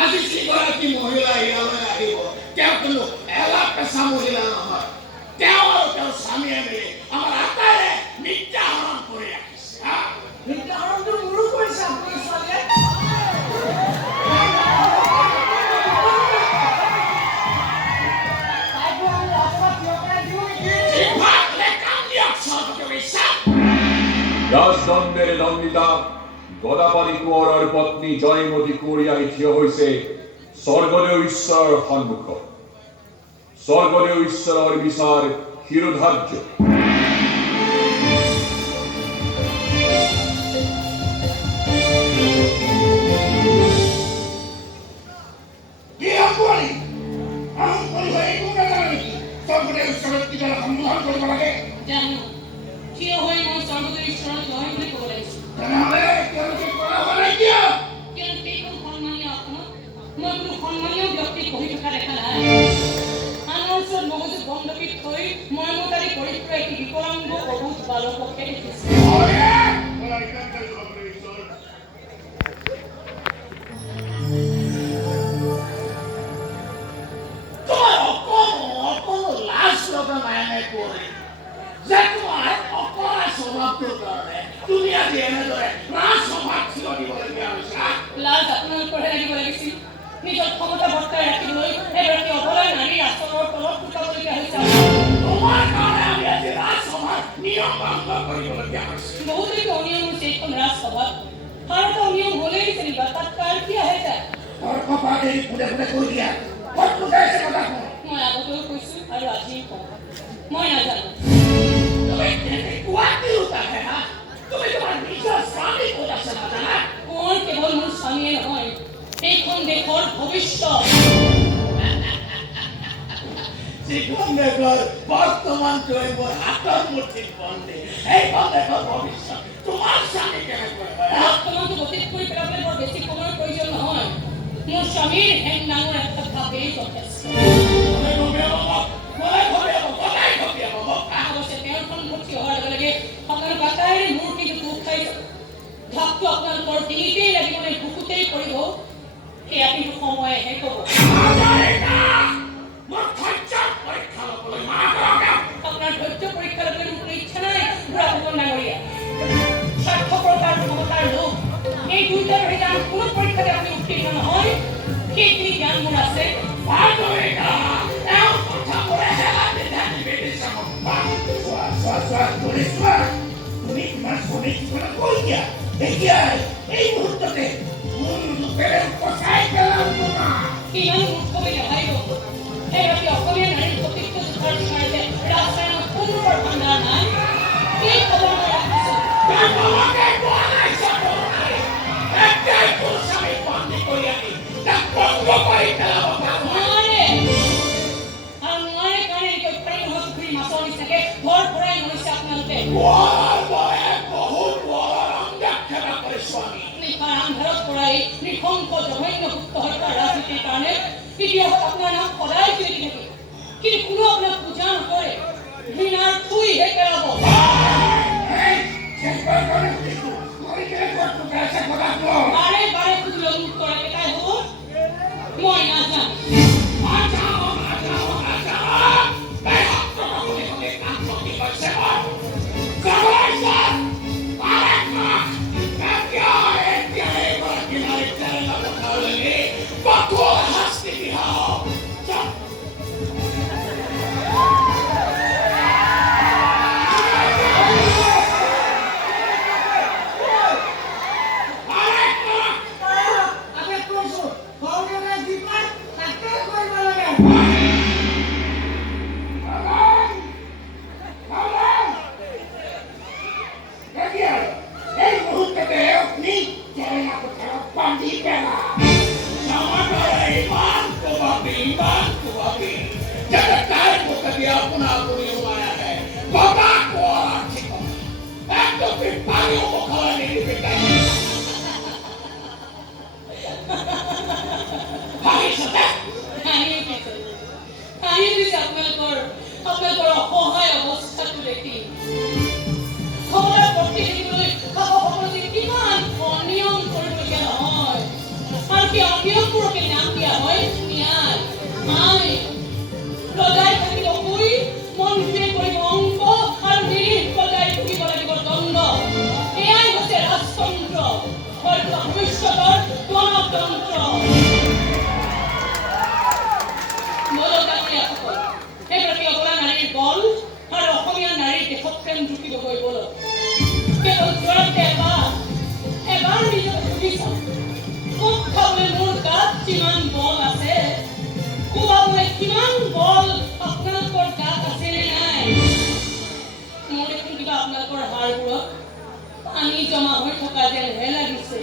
আজি যিগৰাকী মহিলা ইয়ালৈ আহিব তেওঁ কোনো এলা পেচা মহিলা নহয় তেওঁ আৰু তেওঁৰ স্বামীয়ে মিলি আমাৰ আটাইৰে নিত্যাহৰণ কৰি ৰাখিছে নিত্যাহৰণটো মোৰো কৰিছে আপুনি ছোৱালীয়ে ৰাজদণ্ডেৰে দণ্ডিতা গদাপাণি কোঁৱৰৰ পত্নী জয়মতী কোঁৱৰীয়াই থিয় হৈছে স্বৰ্গদেউ ঈশ্বৰৰ সন্মুখত স্বৰ্গদেউ ঈশ্বৰৰ বিচাৰ শিৰোধাৰ্য নিজৰ ক্ষমতা বৰ্তাই ৰাখিবলৈ এগৰাকী অবলা নাৰীৰ আচৰণৰ তলত ফুটাবলগীয়া হৈছে বহুতেই অনিয়ম হৈছে এইখন ৰাজসভাত আৰু এটা অনিয়ম হলেই যেনিবা তাত কাৰ কি আহে যায় মই আগতেও কৈছো আৰু আজিও কওঁ মই নাজানো মই কেৱল মোৰ স্বামীয়ে নহয় এইখন দেশৰ ভৱিষ্যত যিখন দেশৰ বৰ্তমানটো এইবোৰ হাতৰ মুঠিত বন্দী এইখন দেশৰ ভৱিষ্যত তোমাৰ স্বামী কেনেকৈ বৰ্তমানটো গতিত কৰি পেলাবলৈ বৰ বেছি সময়ৰ প্ৰয়োজন নহয় মোৰ স্বামীৰ হেং ডাঙৰ এটা ভাৱেই যথেষ্ট অৱশ্যে তেওঁৰ সন্মুখী অহাৰ লগে লগে আপোনালোক আটাইৰে মোৰ কিন্তু দুখ খাই ঢাপটো আপোনালোকৰ ডিঙিতেই লাগিব নে বুকুতেই পৰিব সেয়া কিন্তু সময়েহে ক'ব আপোনাৰ ধৈৰ্য পৰীক্ষা ল'বলৈ মোৰ ইচ্ছা নাই বুঢ়া ভূপন ডাঙৰীয়া স্বাৰ্থপৰতা আৰু ক্ষমতাৰ লোভ এই দুয়োটাৰ ভিতৰত কোনো পৰীক্ষাতে আপুনি উত্তীৰ্ণ নহয় সেইখিনি জ্ঞান মোৰ আছে এই মুহূৰ্ততে ইমান মুখ্যমে নাভাবিব এগৰাকী অসমীয়া নাৰীৰ প্ৰতিত্ব জোখাৰ বিচাৰিলে ৰাজধানীত কোনোবাৰ ভাণ্ডাৰ নাই এই খবৰ মই ৰাখিছোঁ নোৱাৰে কাৰণে অত্যাধি নোহোৱা পুখুৰী মাছৰ নিচিনাকে ঘৰ ভৰাই লৈছে আপোনালোকে আন্ধাৰত পৰাই নৃশংস জঘন্য গুপ্ত হত্যাৰ ৰাজনীতিৰ কাৰণে ইতিহাসত আপোনাৰ নাম সদায় চিনি থাকে কিন্তু কোনো আপোনাক পূজা নকৰে ঘৃণাৰ থুইহে পেলাব বাৰে বাৰে সুধিলে মোক কৰা এটাই হ'ব মই নাজানো ভৱিষ্যতৰ গণতন্ত্ৰ। মূলতান্ত্ৰিকসকল, এগৰাকী অবলা নাৰীৰ বল আৰু অসমীয়া নাৰীৰ দেশপ্ৰেম জুকিবগৈ বলক। কেৱল যোৱাতে এবাৰ নিজকে সুধি চাওক, মোক খাবলৈ মোৰ গাত যিমান বল আছে, কোবাবলৈ কিমান বল আপোনালোকৰ গাত আছে নে নাই? মোৰ দেখোন কিবা আপোনালোকৰ হাড়বোৰত পানী জমা হৈ থকা যেনহে লাগিছে।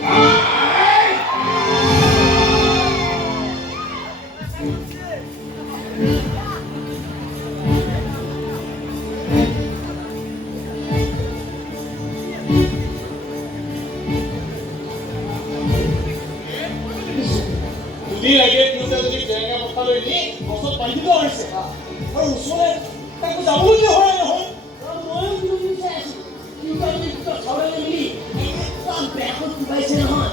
যদি লাগে তিনিটা যদি জেৰেঙা পথা লৈ নি গছত বান্ধি থোৱা হৈছে আৰু ওচৰলৈ তাকো যাবলগীয়া হোৱা নহয়। ময়ো তুমি চাই আছো কিন্তু আমি চবে মিলি একদম বেয়াকৈ কোবাইছে নহয়।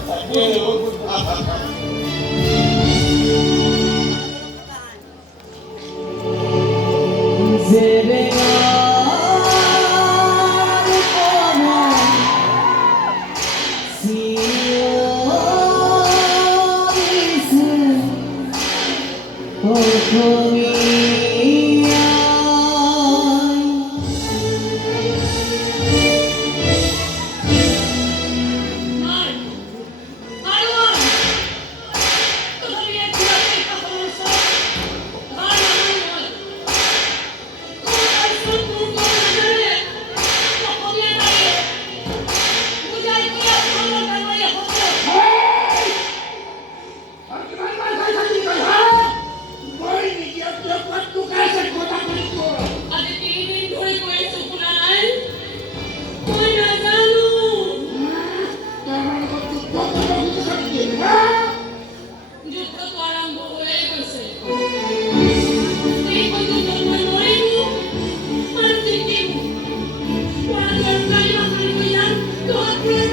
Don't